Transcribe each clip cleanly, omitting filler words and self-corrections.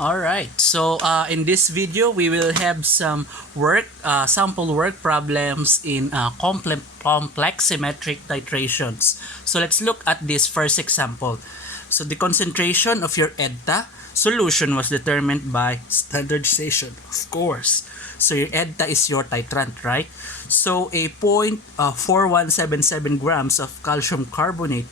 Alright, so in this video we will have some sample work problems in compleximetric titrations. So let's look at this first example. So the concentration of your EDTA solution was determined by standardization, of course. So your EDTA is your titrant, right? So a 0.4177 grams of calcium carbonate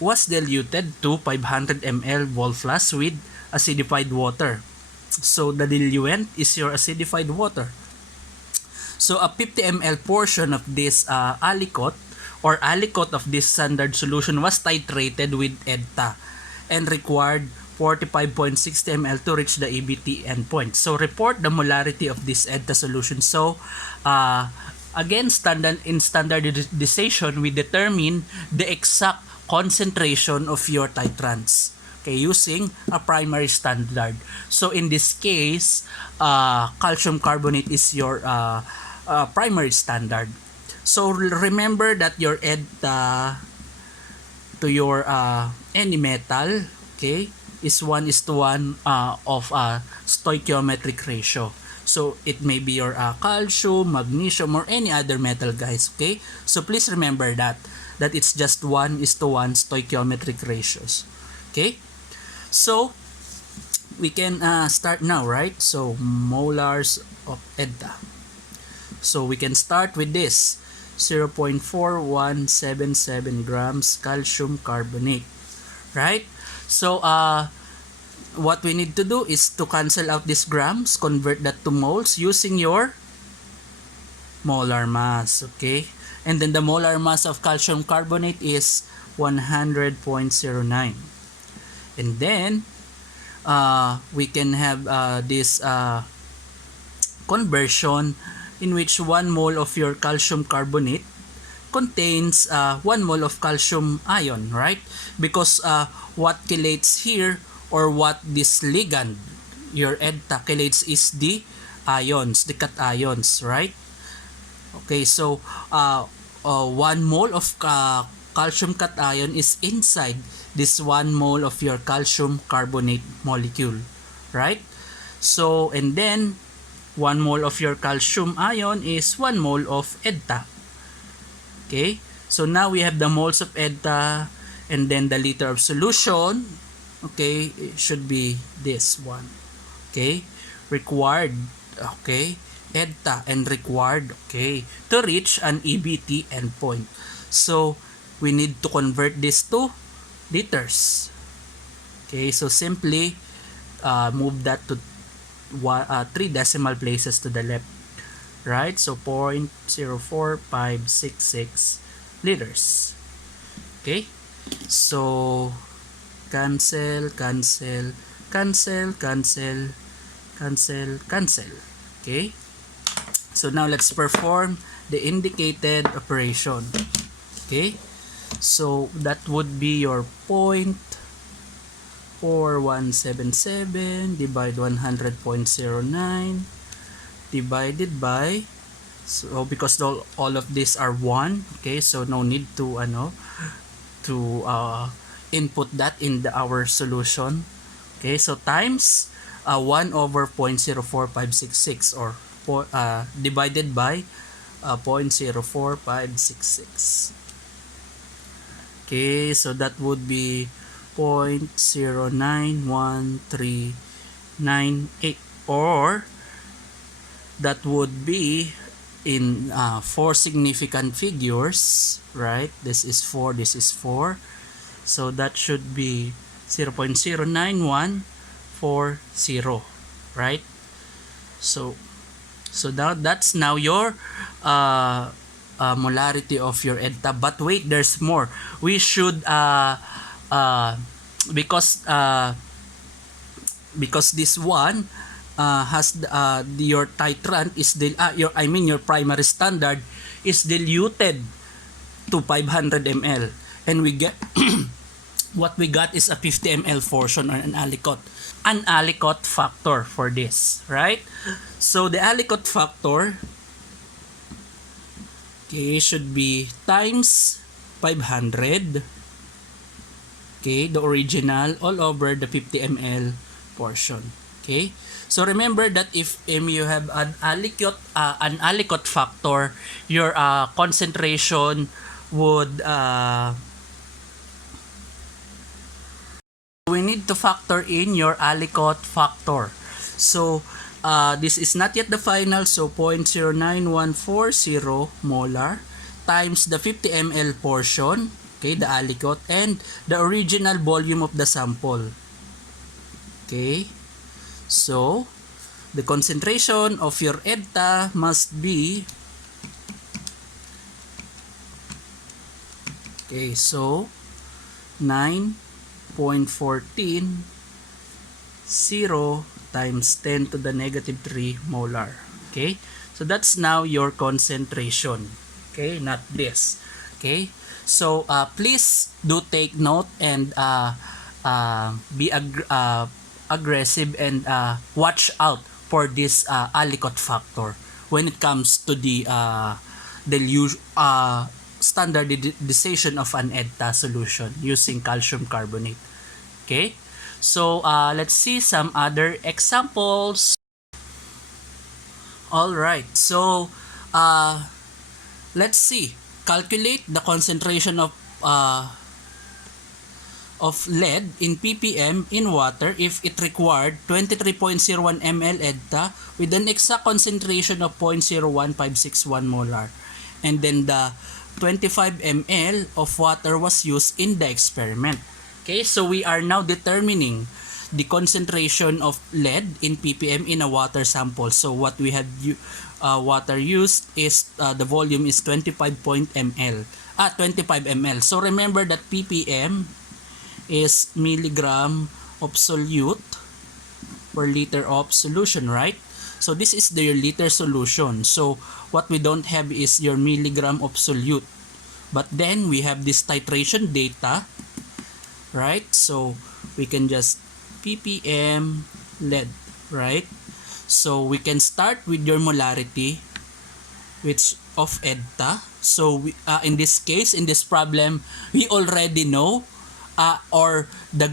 was diluted to 500 ml vol flask with acidified water. So the diluent is your acidified water. So a 50 ml portion of this aliquot of this standard solution was titrated with EDTA and required 45.60 ml to reach the EBT endpoint. So report the molarity of this EDTA solution. So again, in standardization, we determine the exact concentration of your titrants, okay, using a primary standard. So in this case, calcium carbonate is your primary standard. So remember that your EDTA to your any metal, okay, is 1:1 of stoichiometric ratio. So it may be your calcium, magnesium, or any other metal, guys, okay? So please remember that it's just 1:1 stoichiometric ratios, okay? So we can start now, right? So molars of EDTA. So we can start with this 0.4177 grams calcium carbonate, right? So what we need to do is to cancel out these grams, convert that to moles using your molar mass, okay? And then the molar mass of calcium carbonate is 100.09. And then we can have this conversion in which 1 mole of your calcium carbonate contains 1 mole of calcium ion, right? Because what chelates here, or what this ligand, your EDTA, chelates is the ions, the cations, right? Okay, so 1 mole of calcium cation is inside this 1 mole of your calcium carbonate molecule, right? So, and then 1 mole of your calcium ion is 1 mole of EDTA. Okay, so now we have the moles of EDTA and then the liter of solution. Okay, it should be this one. Okay, required, okay, EDTA and required, okay, to reach an EBT endpoint. So we need to convert this to liters. Okay, so simply move that to 3 decimal places to the left, right? So 0.04566 liters. Okay, so cancel. Okay, so now let's perform the indicated operation. Okay, so that would be your 0.4177 divide 100.09 divided by, so because all of these are 1, okay, so no need to input that in our solution. Okay, so times 1 over 0.04566 or divided by 0.04566. Okay, so that would be 0.091398, or that would be in 4 significant figures, right? This is 4, this is 4. So that should be 0.09140, right? So that's now your molarity of your EDTA. But wait, there's more. We should because this one has your titrant is your primary standard is diluted to 500 ml, and we get what we got is a 50 ml portion, or an aliquot factor for this, right? So the aliquot factor, okay, should be times 500, okay, the original, all over the 50 ml portion. Okay? So remember that if you have an alikot factor, your concentration would we need to factor in your alikot factor. So this is not yet the final, so 0.09140 molar times the 50 ml portion, okay, the alikot, and the original volume of the sample. Okay, so the concentration of your EDTA must be, okay, so 9.14 0 times 10 to the negative 3 molar. Okay, so that's now your concentration. Okay, not this. Okay, so please do take note and be aggressive and watch out for this alikot factor when it comes to the standardization of an EDTA solution using calcium carbonate. Okay, so let's see some other examples. All right, so let's see. Calculate the concentration of lead in ppm in water if it required 23.01 ml EDTA with an exact concentration of 0.01561 molar, and then the 25 ml of water was used in the experiment. Okay, so we are now determining the concentration of lead in ppm in a water sample. So what we have water used is the volume is 25 ml. So remember that ppm is milligram of solute per liter of solution, right? So this is your liter solution. So what we don't have is your milligram of solute. But then we have this titration data, right? So we can just ppm lead, right? So we can start with your molarity, which of EDTA. So we, in this case, in this problem, we already know or the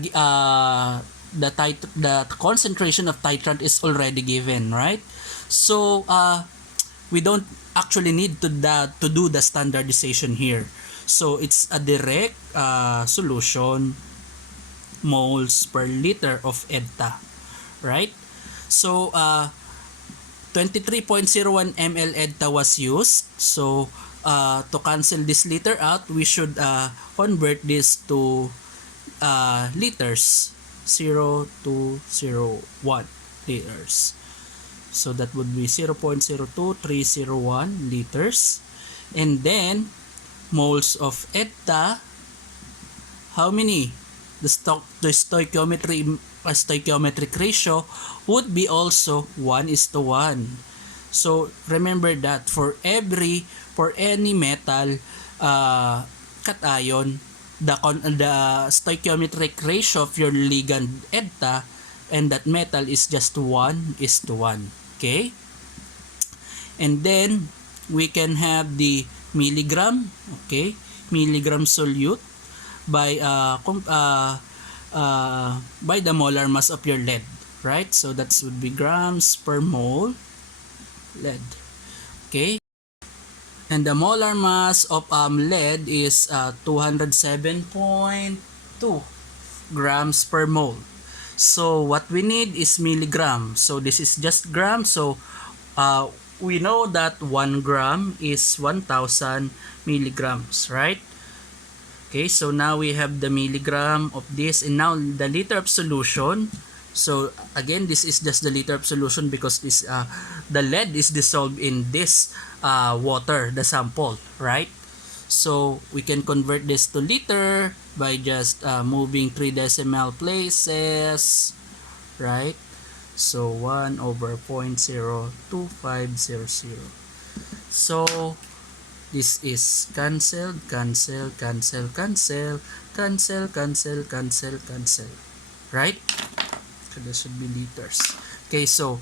concentration of titrant is already given, right? So we don't actually need to do the standardization here. So it's a direct solution, moles per liter of EDTA, right? So 23.01 ml EDTA was used. So to cancel this liter out, we should convert this to liters, 0 to 0.1 liters. So that would be 0.02301 liters. And then moles of EDTA, how many? The stoichiometric ratio would be also 1:1. So remember that for any metal cation, the stoichiometric ratio of your ligand EDTA and that metal is just 1:1. Okay, and then we can have the milligram, okay, milligram solute by the molar mass of your lead, right? So that would be grams per mole lead. Okay, and the molar mass of lead is 207.2 grams per mole. So what we need is milligram. So this is just grams. So we know that 1 gram is 1000 milligrams, right? Okay, so now we have the milligram of this, and now the liter of solution. So again, this is just the liter of solution because this the lead is dissolved in this water, the sample, right? So we can convert this to liter by just moving 3 decimal places, right? So 1 over 0.02500. So this is cancel, right? So this should be liters. Okay, so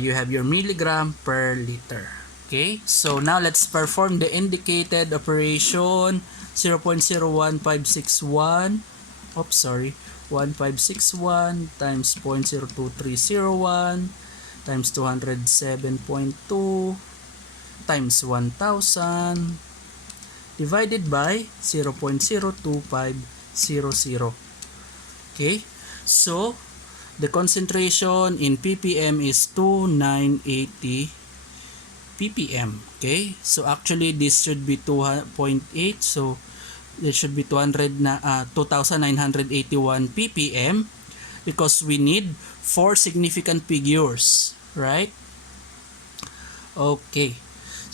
you have your milligram per liter. Okay, so now let's perform the indicated operation. 0.01561 oops, sorry, 1561 times 0.02301 times 207.2 times 1000 divided by 0.02500. Okay, so the concentration in ppm is 2980 ppm. Okay, so actually this should be 2.8, so there should be 2981 ppm because we need 4 significant figures, right? Okay,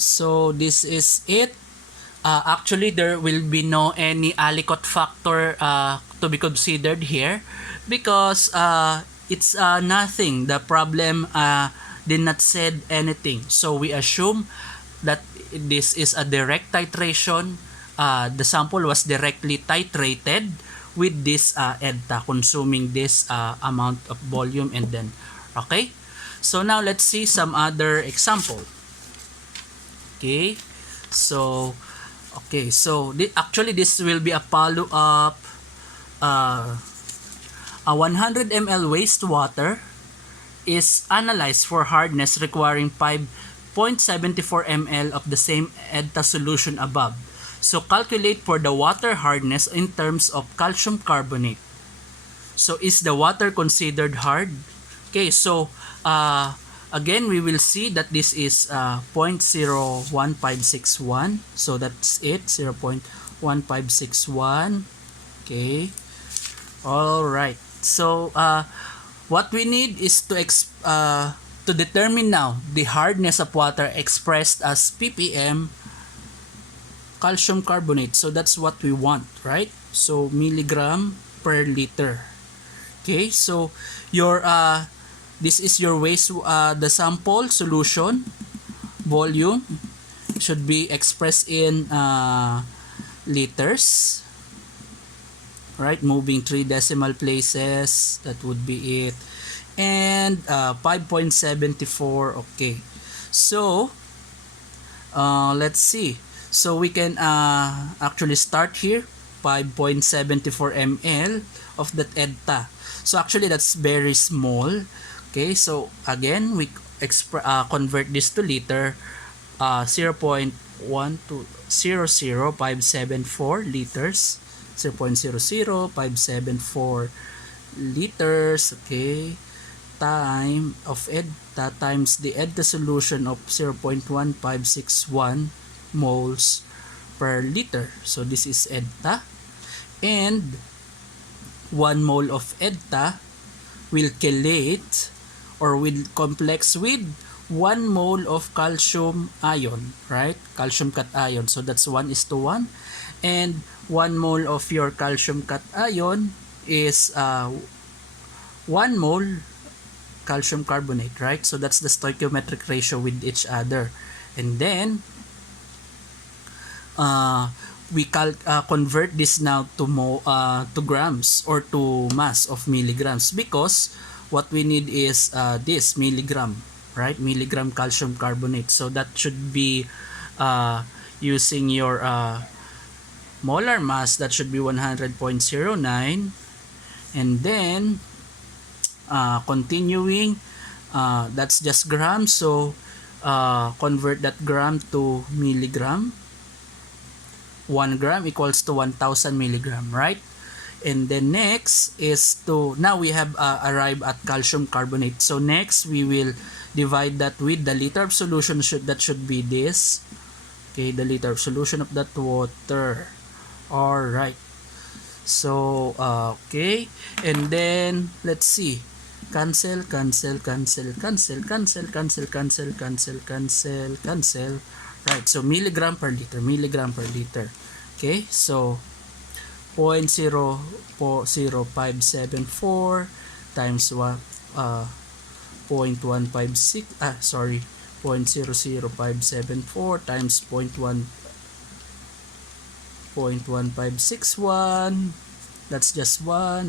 so this is it. Actually, there will be no any Aliquot factor to be considered here because it's nothing. The problem did not said anything. So we assume that this is a direct titration. The sample was directly titrated with this EDTA, consuming this amount of volume, and then, okay? So now let's see some other example. Okay, so actually this will be a follow-up. A 100 ml wastewater is analyzed for hardness requiring 5.74 ml of the same EDTA solution above. So calculate for the water hardness in terms of calcium carbonate. So is the water considered hard? Okay, so again, we will see that this is 0.01561. So that's it, 0.1561. Okay. All right. So what we need is to determine now the hardness of water expressed as ppm calcium carbonate. So that's what we want, right? So milligram per liter. Okay. So your this is your waste, the sample solution volume should be expressed in liters, right? Moving 3 decimal places, that would be it. And 5.74. Okay, so let's see. So we can actually start here, 5.74 ml of that EDTA. So actually that's very small. Okay, so again, we convert this to liter, 0.00574 liters, 0.00574 liters, okay, time of EDTA times the EDTA solution of 0.1561 moles per liter. So this is EDTA, and 1 mole of EDTA will chelate or will complex with 1 mole of calcium ion, right? Calcium cation. So that's 1:1. And 1 mole of your calcium cation is 1 mole calcium carbonate, right? So that's the stoichiometric ratio with each other. And then we convert this now to grams or to mass of milligrams, because what we need is this milligram, right? Milligram calcium carbonate. So that should be using your molar mass, that should be 100.09. And then continuing, that's just grams, so convert that gram to milligram. 1 gram equals to 1000 milligram, right? And then next is to, now we have arrived at calcium carbonate. So next we will divide that with the liter of solution, that should be this. Okay, the liter of solution of that water. All right. So okay, and then let's see. Cancel. Right, so milligram per liter. Okay, so 0.00574 times 0.156 0.00574 times 0.1561, that's just 1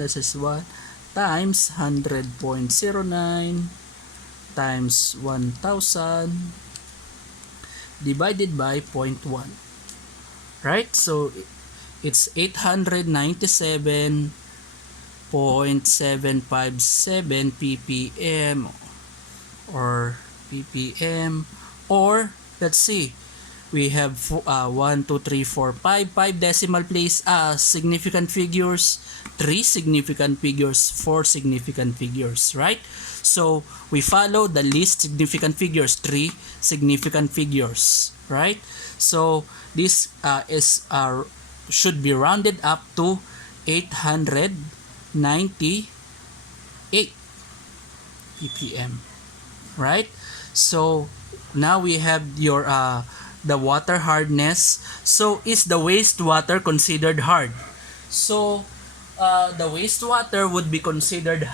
times 100.09 times 1000 divided by 0.1, right? So it's 897 0.757 ppm or or let's see, we have 1 2 3 4 5 decimal place significant figures, 3 significant figures, 4 significant figures, right? So we follow the least significant figures, 3 significant figures, right? So this is should be rounded up to 898 ppm, right? So now we have your the water hardness. So is the wastewater considered hard? So the wastewater would be considered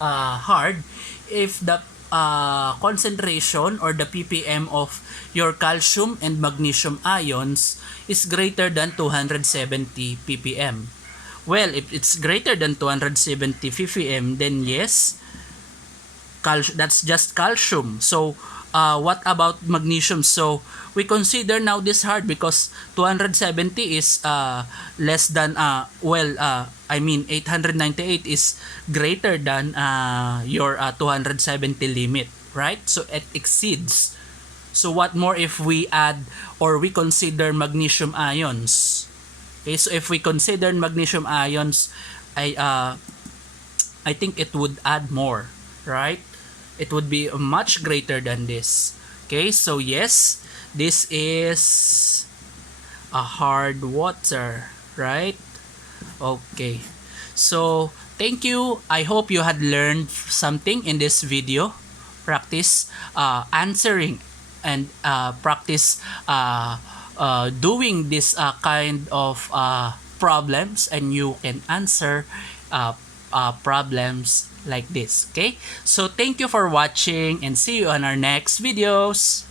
hard if the concentration or the ppm of your calcium and magnesium ions is greater than 270 ppm. Well, if it's greater than 270 ppm, then yes, that's just calcium. So what about magnesium? So we consider now this hard because 270 is less than 898 is greater than your 270 limit, right? So it exceeds. So what more if we add or we consider magnesium ions? Okay, so if we consider magnesium ions, I think it would add more, right? It would be much greater than this. Okay, so yes, this is a hard water, right? Okay. So, thank you. I hope you had learned something in this video. Practice answering and practice doing this kind of problems, and you can answer problems like this. Okay? So, thank you for watching and see you on our next videos.